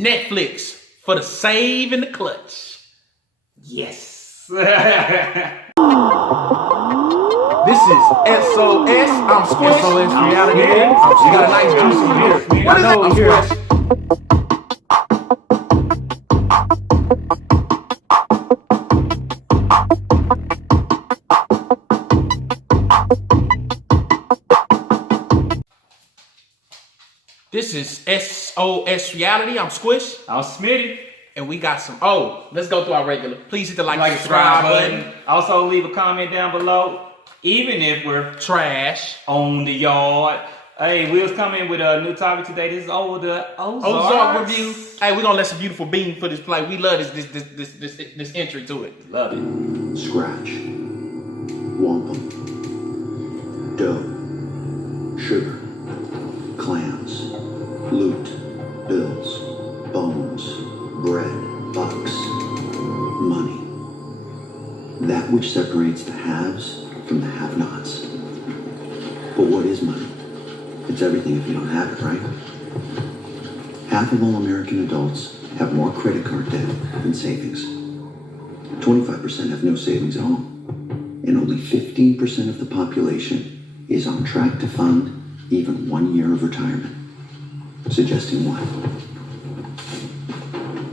Netflix for the save in the clutch. Yes. This is SOS. I'm Squish. SOS Reality. We got a nice juicy beer. I know I'm here. Squish. This is SOS Reality. I'm Squish. I'm Smitty. And we got some, let's go through our regular. Please hit the like and subscribe subscribe button. Also leave a comment down below. Even if we're trash on the yard. Hey, we was coming with a new topic today. This is the Ozark review. Hey, we're gonna let some beautiful bean footage play. We love this entry to it. Love it. Scratch, wampum, dough, sugar, clams, loot, bills, bones, bread, bucks, money. That which separates the haves from the have-nots. But what is money? It's everything if you don't have it, right? Half of all American adults have more credit card debt than savings. 25% have no savings at all. And only 15% of the population is on track to fund even 1 year of retirement. Suggesting what?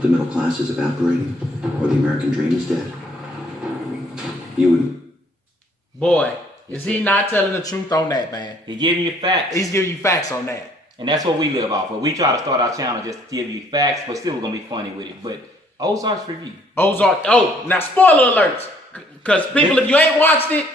The middle class is evaporating, or the American dream is dead? You would... Boy, is he not telling the truth on that, man? He giving you facts. He's giving you facts on that. And that's what we live off of. We try to start our channel just to give you facts, but still we're going to be funny with it. But Ozark's review. Ozark. Now spoiler alerts. Because people, if you ain't watched it,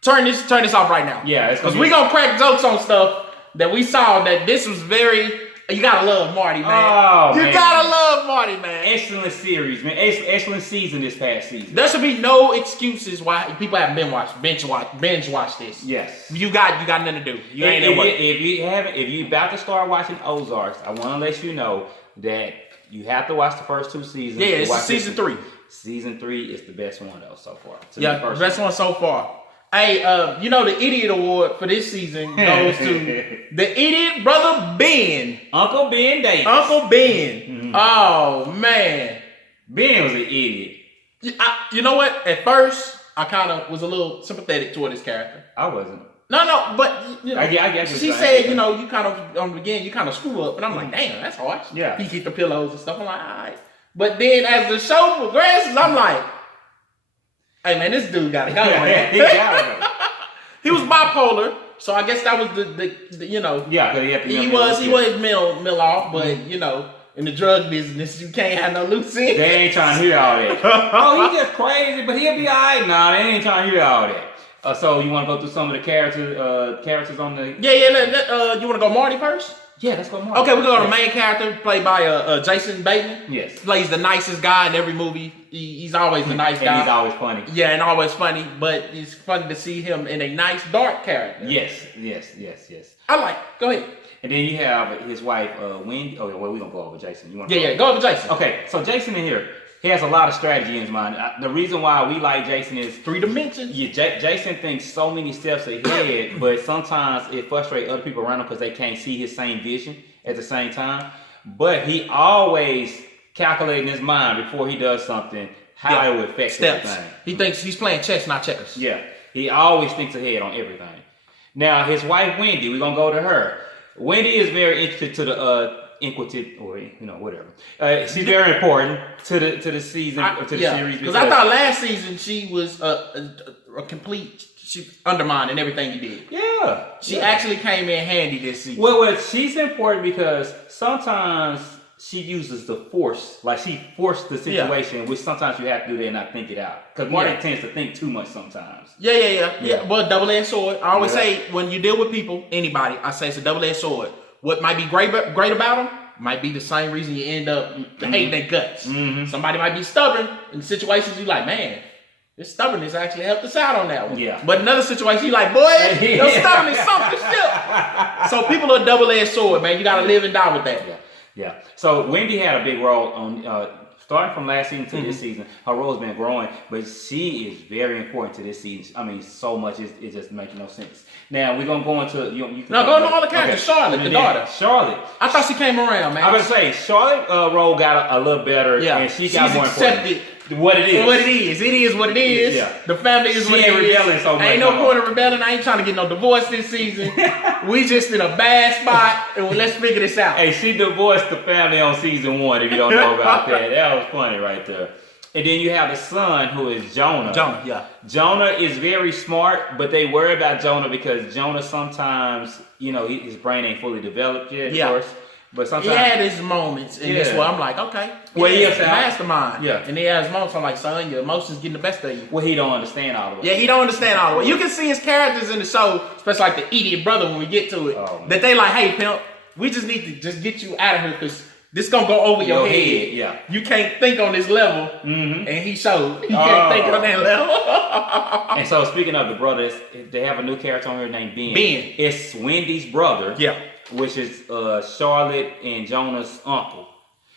turn this off right now. Yeah. Because we going to crack jokes on stuff that we saw that this was very... You gotta love Marty, man. Oh, you gotta love Marty, man. Excellent series, man. Excellent season this past season. There should be no excuses why people haven't binge watch this. Yes. You got nothing to do. If you about to start watching Ozarks, I want to let you know that you have to watch the first two seasons. Yeah, it's season 3. Season 3 is the best one though so far. Yeah, the best one so far. Hey, the Idiot Award for this season goes to the idiot brother Ben. Uncle Ben Davis. Uncle Ben. Mm-hmm. Oh, man. Ben was an idiot. You know what? At first, I kind of was a little sympathetic toward his character. I wasn't. No, but, I guess she said, you kind of, on the beginning, you kind of screw up. And I'm like, damn, that's harsh. Yeah. He keep the pillows and stuff. I'm like, all right. But then as the show progresses, I'm like, hey man, this dude gotta go, man. He gotta go. He was bipolar, so I guess that was the Yeah, because he was mill off, but in the drug business, you can't have no loose ends. They ain't trying to hear all that. Oh, he just crazy, but he'll be alright. Nah, they ain't trying to hear all that. So you want to go through some of the characters on the? Yeah. You want to go Marty first? Yeah, let's go Marty. Okay, we're going to the main character played by Jason Bateman. Yes. Plays the nicest guy in every movie. He's always the nice guy. And he's always funny. Yeah, and always funny, but it's funny to see him in a nice dark character. Yes. Go ahead. And then you have his wife, Wendy. Oh, well, we're going to go over Jason. Go over Jason. Okay, so Jason in here, he has a lot of strategy in his mind. The reason why we like Jason is 3 dimensions. Yeah, Jason thinks so many steps ahead, but sometimes it frustrates other people around him because they can't see his same vision at the same time. But he always calculates in his mind before he does something how it will affect steps. everything. He thinks he's playing chess, not checkers. Yeah, he always thinks ahead on everything. Now his wife Wendy, we're gonna go to her. Wendy is very interested to the equity, or whatever. She's very important to the season, to the series. Because I thought last season she was a complete. She undermined everything he did. Yeah, she actually came in handy this season. Well, she's important because sometimes she uses the force, like she forced the situation, which sometimes you have to do that and not think it out. Because Marty tends to think too much sometimes. Yeah. Well, double-edged sword. I always say when you deal with people, anybody, I say it's a double-edged sword. What might be great about them might be the same reason you end up hating their guts. Mm-hmm. Somebody might be stubborn in situations you like, man, this stubbornness actually helped us out on that one. Yeah. But another situation you like, boy, your stubbornness something still. So people are double-edged sword, man. You got to live and die with that. Yeah. So Wendy had a big role on starting from last season to this season, her role's been growing, but she is very important to this season. I mean, so much it just making no sense. Now we're gonna go into you can go into all the characters. Okay. Charlotte, the daughter. Charlotte. I thought she came around, man. I was gonna say Charlotte role got a little better, and she got more accepted. What it is. What it is. It is what it is. Yeah. The family is what it is. Rebelling so much. Ain't no point of rebelling. I ain't trying to get no divorce this season. We just in a bad spot, and let's figure this out. Hey, she divorced the family on season 1, if you don't know about that. That was funny right there. And then you have the son, who is Jonah. Jonah, yeah. Jonah is very smart, but they worry about Jonah because Jonah sometimes, his brain ain't fully developed yet, of course. But sometimes he had his moments, and that's where I'm like, okay, well, he is a mastermind. Yeah, and he has his moments. I'm like, son, your emotions getting the best of you. Well, he don't understand all the way. Yeah, he don't understand all the way. You can see his characters in the show, especially like the idiot brother when we get to it. That they like, hey, pimp, we just need to just get you out of here because this gonna go over your head. Yeah, you can't think on this level, and he showed he can't think on that level. And so, speaking of the brothers, they have a new character on here named Ben. Ben, it's Wendy's brother. Yeah. Which is Charlotte and Jonah's uncle.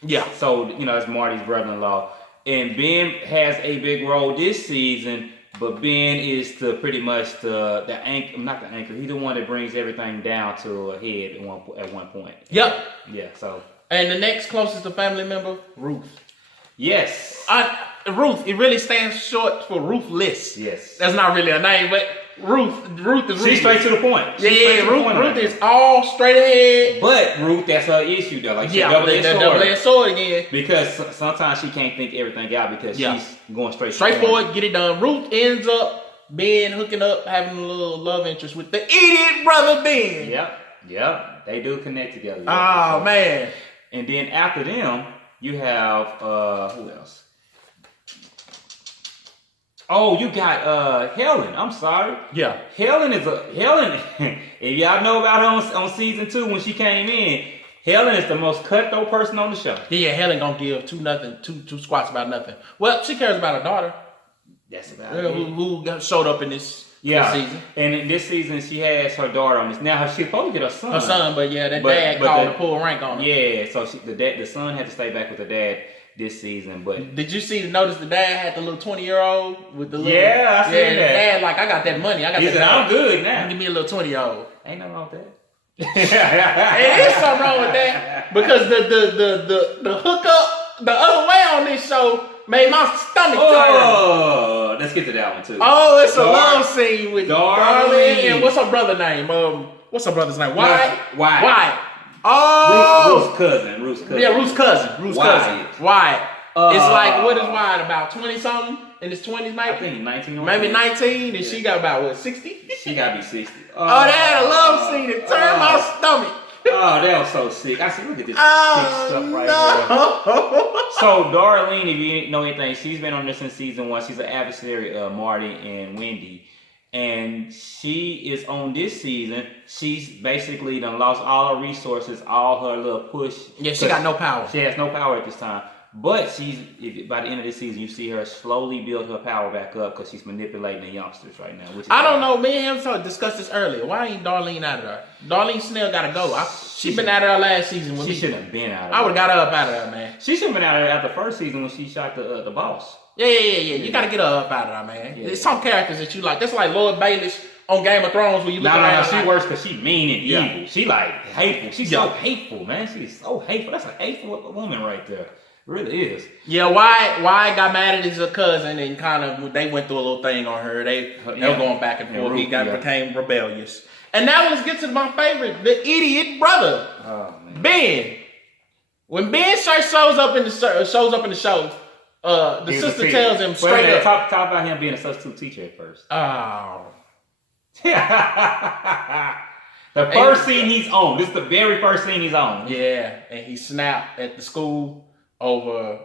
Yeah. So, it's Marty's brother-in-law. And Ben has a big role this season, but Ben is pretty much the anchor, not the anchor. He's the one that brings everything down to a head at one point. Yep. Yeah, so. And the next closest to family member, Ruth. Yes. Ruth, it really stands short for ruthless. Yes. That's not really a name, but Ruth is She's straight to the point. Ruth is all straight ahead. But Ruth, that's her issue though. Like double-edged sword again. Because sometimes she can't think everything out because she's going straight forward, get it done. Ruth ends up being hooking up, having a little love interest with the idiot brother Ben. Yep. They do connect together. Oh man. And then after them, you have who else? Oh, you got Helen. I'm sorry. Yeah. Helen. If y'all know about her on season 2 when she came in, Helen is the most cutthroat person on the show. Yeah, Helen gonna give two squats about nothing. Well, she cares about her daughter. That's about it. Who showed up in this season. And in this season, she has her daughter on this. Now, she's supposed to get her son. Her son, but dad called to pull rank on her. Yeah, so the son had to stay back with the dad this season. But did you notice the dad had the little 20-year-old with the little? Yeah, I see that. The dad like, I got that money. He said, I'm good now. Give me a little 20-year-old. Ain't nothing wrong with that. There is something wrong with that because the hookup the other way on this show made my stomach turn. Let's get to that one too. Oh, it's a love scene with Darlene and what's her brother's name? What's her brother's name? Wyatt. Oh, Ruth's cousin. Yeah, Ruth's cousin. Wyatt. It's like, what is Wyatt, about 20 something in his 20s, maybe? I think 19. Maybe 19, and she got about what, 60? She got to be 60. Oh, they had a love scene that turned my stomach. Oh, that was so sick. I said, look at this sick stuff right here. So, Darlene, if you know anything, she's been on this since season 1. She's an adversary of Marty and Wendy. And she is on this season. She's basically done lost all her resources, all her little push. Yeah, she got no power. She has no power at this time. But by the end of this season, you see her slowly build her power back up because she's manipulating the youngsters right now. Which is I don't know. Me and him discussed this earlier. Why ain't Darlene out of there? Darlene Snell got to go. She been out of there last season. She shouldn't have been out of there. I would have got her up out of there, man. She should have been out of there after the first season when she shot the boss. Yeah. You got to get her up out of there, man. There's some characters that you like. That's like Lloyd Baelish on Game of Thrones when you look around. She works because she mean and evil. She like hateful. She's so hateful, man. She's so hateful. That's a hateful woman right there. Really is. Yeah, why got mad at his cousin and kind of they went through a little thing on her. They were going back and forth. He became rebellious. And now let's get to my favorite, the idiot brother. Oh, man. Ben. When Ben shows up in the show, the sister tells him straight up. Talk about him being a substitute teacher at first. Oh. The first scene he's on. This is the very first scene he's on. Yeah, and he snapped at the school over,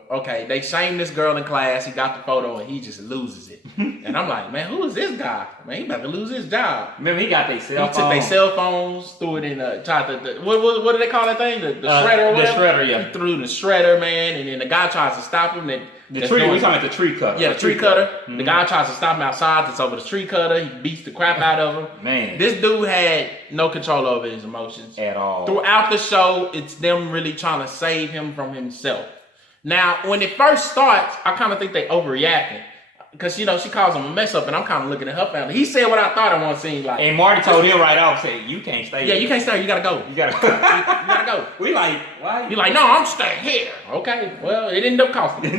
they shamed this girl in class. He got the photo and he just loses it. And I'm like, man, who is this guy? Man, he about to lose his job. Remember, he got their cell phones. He took their cell phones, threw it in what do they call that thing? The shredder or whatever? The shredder, yeah. He threw the shredder, man, and then the guy tries to stop him. We talking about the tree cutter. Yeah, the tree cutter. Mm-hmm. The guy tries to stop him outside. It's over the tree cutter. He beats the crap out of him. Man. This dude had no control over his emotions. At all. Throughout the show, it's them really trying to save him from himself. Now, when it first starts, I kind of think they overreacting. Because, she calls him a mess up, and I'm kind of looking at her family. He said what I thought I want to seem like. And Marty told him right off, said, you can't stay here. Yeah, you can't stay here. You got to go. You got to you got to go. We like, why? You're like, no, I'm staying here. Okay, well, it ended up costing me.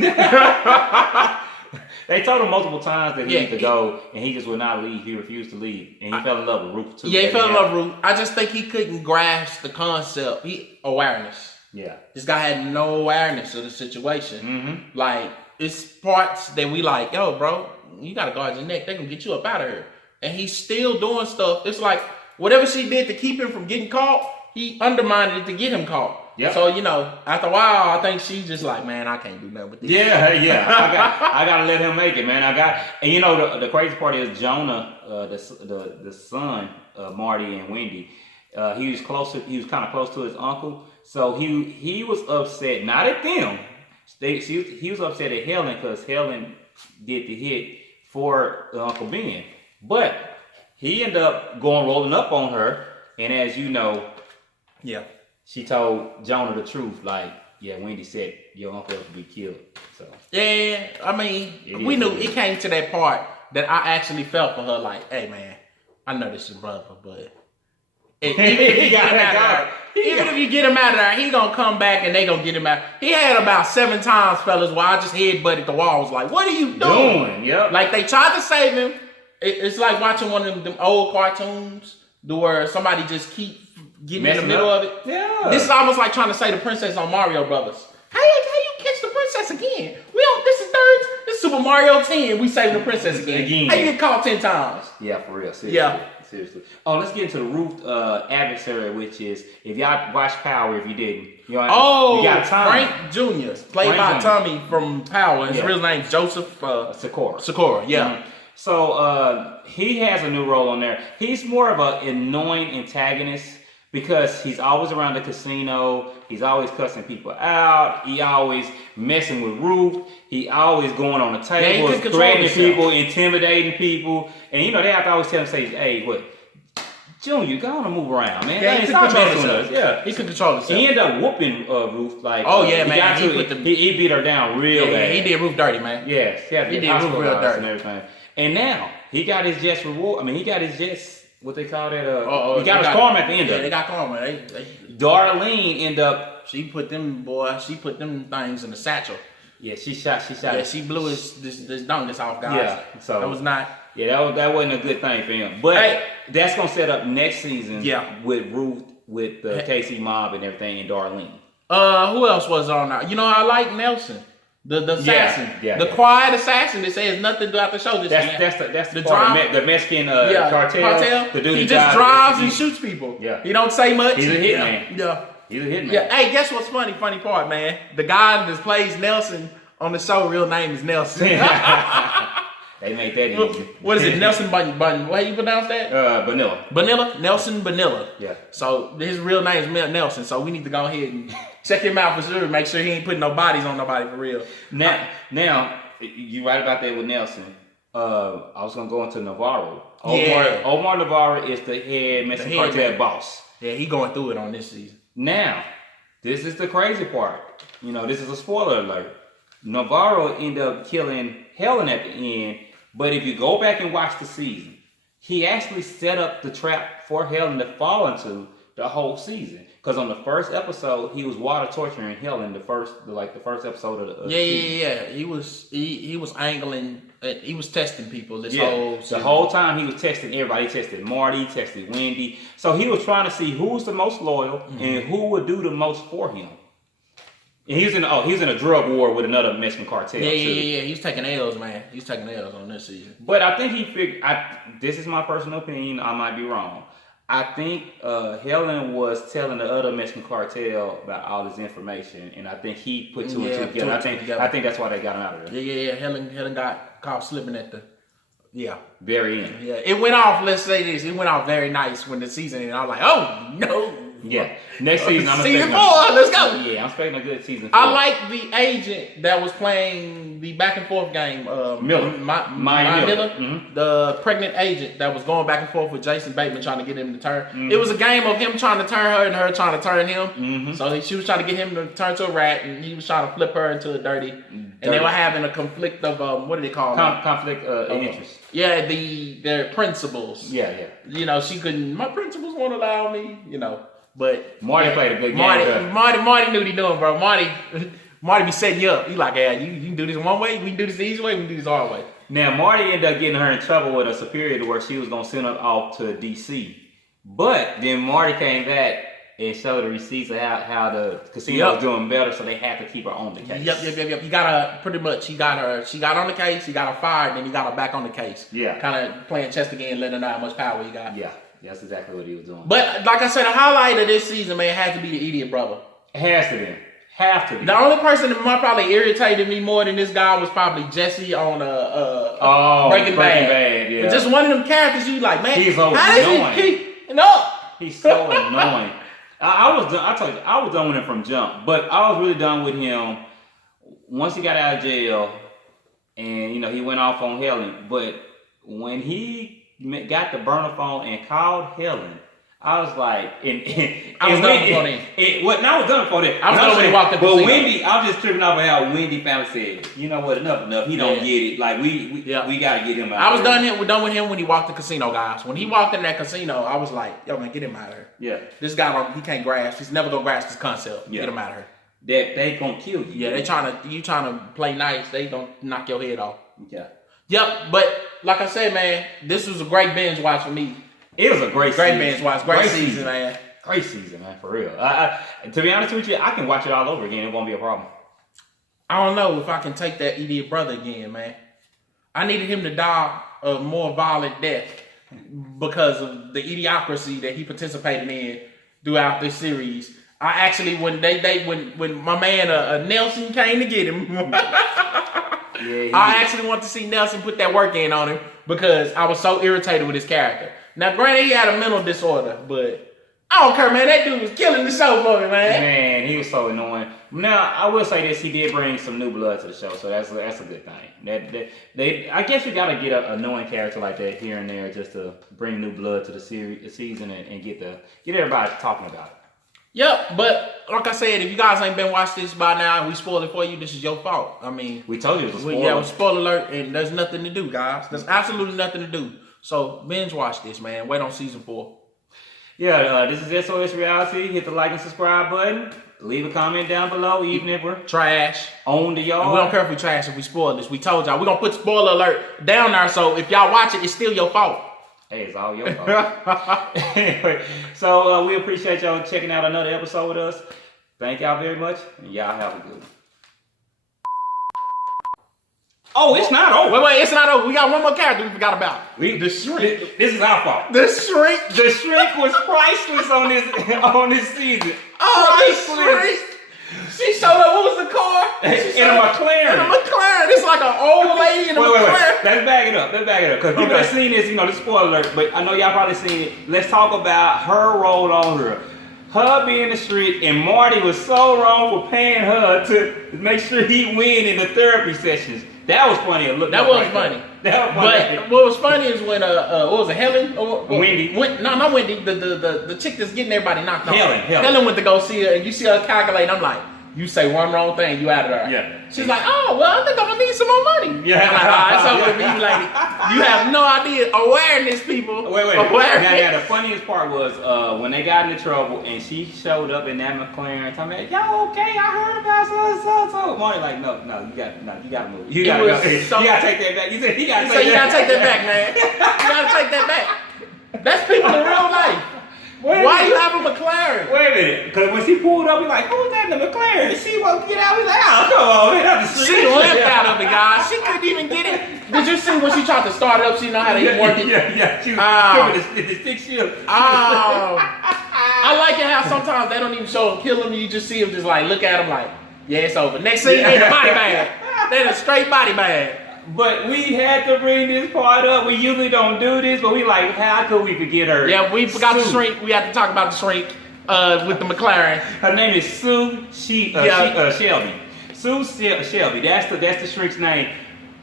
They told him multiple times that he needed to go, and he just would not leave. He refused to leave, and he fell in love with Ruth, too. Yeah, he fell in love with Ruth. I just think he couldn't grasp the concept. Awareness. Yeah. This guy had no awareness of the situation. Mm-hmm. Like, it's parts that we like, yo, bro, you got to guard your neck. They're going to get you up out of here. And he's still doing stuff. It's like, whatever she did to keep him from getting caught, he undermined it to get him caught. Yep. So, after a while, I think she's just like, man, I can't do nothing with this. Yeah. I got to let him make it, man. And the crazy part is Jonah, the son of Marty and Wendy, he was kind of close to his uncle. So he was upset, not at them. He was upset at Helen because Helen did the hit for Uncle Ben. But he ended up rolling up on her. And as you know, she told Jonah the truth. Like, Wendy said your uncle has to be killed. So I mean, we knew it came to that part that I actually felt for her. Like, hey man, I know this is your brother, but even if you get him out of there, he gonna come back and they gonna get him out. He had about 7 times, fellas, where I just headbutted the wall. I was like, what are you doing? Yep. Like, they tried to save him. It's like watching one of them old cartoons where somebody just keep getting in the middle of it. Yeah. This is almost like trying to say the princess on Mario Brothers. How you catch the princess again? This is Super Mario 10. We saving the princess again. How you get caught 10 times? Yeah, for real. Seriously. Yeah. Seriously. Oh, let's get into the Ruth adversary, which is, if y'all watch Power, if you didn't, you got Tommy. Frank Jr., played by Tommy from Power. His real name's Joseph Sikora. Yeah. Mm-hmm. So he has a new role on there. He's more of an annoying antagonist because he's always around the casino. He's always cussing people out. He always messing with Ruth. He always going on the tables, threatening people, intimidating people. And they have to always tell him, say, hey, what? Junior, go on and move around, man. Yeah, he could control himself. Yeah, he could control himself. He ended up whooping Ruth. Like, man. He beat her down real bad. Yeah, he did Ruth dirty, man. Yes, he did Ruth real dirty and everything. And now he got his just reward. I mean, he got his just what they call that. He got his karma at the end of it. Yeah, they got karma. Darlene ended up. She put them things in the satchel. Yeah, she shot. Yeah, she blew this dongus off, guys. Yeah, so that was not. Yeah, that wasn't a good thing for him. But that's gonna set up next season. Yeah. With Ruth, with the KC Mob and everything, and Darlene. Who else was on there? I like Nelson. The assassin, the quiet assassin that says nothing throughout the show. That's the drama. The Mexican cartel. The dude he just drives and shoots people. Yeah, he don't say much. He's a hitman. Yeah, he's a hitman. Yeah. Hey, guess what's funny? Funny part, man. The guy that plays Nelson on the show, real name is Nelson. They make that easy. What is it? Nelson Bun? How you pronounce that? Vanilla. Nelson Vanilla. Yeah. So his real name is Nelson. So we need to go ahead and check him out for sure. Make sure he ain't putting no bodies on nobody for real. Now you right about that with Nelson. I was gonna go into Navarro. Omar Navarro is the head Mexican cartel boss. Yeah, he going through it on this season. Now, this is the crazy part. This is a spoiler alert. Navarro ended up killing Helen at the end. But if you go back and watch the season, he actually set up the trap for Helen to fall into the whole season. Because on the first episode, he was water torturing Helen. The first episode of the season. Yeah. He was angling. He was testing people this whole season. The whole time he was testing everybody. He tested Marty, tested Wendy. So he was trying to see who was the most loyal and who would do the most for him. And he was in a drug war with another Mexican cartel. Yeah. He's taking L's, man. He's taking L's on this season. But I think he figured. This is my personal opinion. I might be wrong. I think Helen was telling the other Mexican cartel about all this information, and I think he put two and two together. I think that's why they got him out of there. Yeah. Helen got caught slipping at the very end. Yeah, it went off. Let's say this. It went off very nice when the season ended. I was like, oh no. Yeah. Next season, I'm Season expecting 4, let's go. Yeah, I'm expecting a good season 4. I like the agent that was playing the back and forth game. Miller. Maya Miller. Mm-hmm. The pregnant agent that was going back and forth with Jason Bateman trying to get him to turn. Mm-hmm. It was a game of him trying to turn her and her trying to turn him. Mm-hmm. So she was trying to get him to turn to a rat and he was trying to flip her into a dirty. And they were having a conflict of, what do they call it? Conflict of interest. Yeah, their principles. Yeah. You know, she couldn't, my principles won't allow me, you know. But Marty played a good game. Marty knew what he doing, bro. Marty be setting you up. He like, yeah, you can do this one way, we can do this the easy way, we can do this the hard way. Now, Marty ended up getting her in trouble with a superior to where she was going to send her off to D.C. But then Marty came back and showed the receipts of how the casino was doing better, so they had to keep her on the case. Yep. He got her, pretty much, she got on the case, he got her fired, then he got her back on the case. Yeah. Kind of playing chess again, letting her know how much power he got. Yeah, that's exactly what he was doing. But, like I said, the highlight of this season, man, had to be the idiot brother. It has to be. Have to be. The only person that might probably irritated me more than this guy was probably Jesse on Breaking Bad. Yeah. Just one of them characters you like, man. He's so how annoying. He's so annoying. I was done. I told you, I was done with him from jump, but I was really done with him once he got out of jail, and he went off on Helen. But when he got the burner phone and called Helen, I was like, I was done before then. I was done before that. I was done when he walked in the casino. Wendy, I was just tripping off of how Wendy finally said, you know what, enough. He don't get it. Like we gotta get him out. I was done with him when he walked the casino, guys. When he walked in that casino, I was like, yo man, get him out of here. Yeah. This guy, he can't grasp. He's never gonna grasp this concept. Yeah. Get him out of here. That they gonna kill you. Yeah, you trying to play nice. They gonna knock your head off. Yeah. Yep, but like I said, man, this was a great binge watch for me. It was a great season. Binge watch. Great season, man. Great season, man, for real. To be honest with you, I can watch it all over again. It won't be a problem. I don't know if I can take that idiot brother again, man. I needed him to die a more violent death because of the idiocracy that he participated in throughout this series. I actually, when my man Nelson came to get him, I actually want to see Nelson put that work in on him because I was so irritated with his character. Now, granted, he had a mental disorder, but I don't care, man. That dude was killing the show for me, man. Man, he was so annoying. Now, I will say this: he did bring some new blood to the show, so that's a good thing. I guess you gotta get an annoying character like that here and there just to bring new blood to the season and get everybody talking about it. Yep, but like I said, if you guys ain't been watching this by now and we spoiled it for you, this is your fault. I mean, we told you it was a spoiler. Yeah, it was spoiler alert, and there's nothing to do, guys. There's absolutely nothing to do. So binge watch this, man. Wait on season 4. Yeah, this is SOS Reality. Hit the like and subscribe button. Leave a comment down below, even if we're trash. On to y'all. And we don't care if we trash, if we spoil this. We told y'all. We're going to put spoiler alert down there, so if y'all watch it, it's still your fault. Hey, it's all your fault. Anyway, so we appreciate y'all checking out another episode with us. Thank y'all very much, and y'all have a good one. Oh, it's not over. Wait, it's not over. We got one more character we forgot about. The shrink. This is our fault. The shrink. The shrink was priceless on this season. Oh, priceless. She showed up. What was the car? In a McLaren. It's like an old lady in a McLaren. Wait. Let's back it up. Because people have seen this, this spoiler alert, but I know y'all probably seen it. Let's talk about her role on her. Her being the street, and Marty was so wrong for paying her to make sure he win in the therapy sessions. That was funny. That was funny. But what was funny is when what was it, Helen? Wendy. Not Wendy. The chick that's getting everybody knocked off. Helen went to go see her, and you see her calculating. I'm like, you say one wrong thing, you out of there. Yeah. She's like, oh well, I think I'm gonna need some more money. Yeah. I'm like, all right, so with me, lady, you have no idea. Awareness, people. Wait. Awareness. Now, the funniest part was when they got into trouble and she showed up in that McLaren talking about, yo, okay, I heard about so. Marty like, no, you gotta move. You gotta go. You gotta take that back. You said you gotta take that back, man. You gotta take that back. That's people in real life. Why you have a McLaren? Wait a minute, because when she pulled up, he's like, who's that in the McLaren? She won't get out. He's like, oh, come on, man, that's the street. She limped out of it, guys. She couldn't even get it. Did you see when she tried to start it up? She know how to work it. Yeah. She was the stick shield. I like it how sometimes they don't even show him kill him. You just see him just like look at him like, yeah, it's over. Next scene, they in a body bag. They in a straight body bag. But we had to bring this part up. We usually don't do this, but we like, how could we forget her? Yeah, we forgot the shrink. We had to talk about the shrink. with the McLaren. Her name is Sue Shelby. Sue Shelby. That's the shrink's name.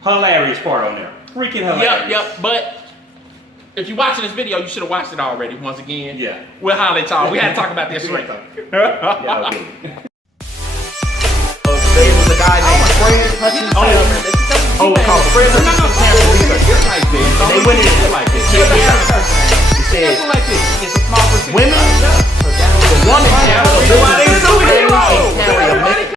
Hilarious part on there. Freaking hilarious. Yep. But if you're watching this video, you should have watched it already. Once again, Yeah. we'll holler at y'all. We had to talk about this shrink. Y'all get it. There was a guy named Fred Hutchins. Called Fred Hutchins. Just like this. They went in like this. It said, Like this. It's a small percentage. women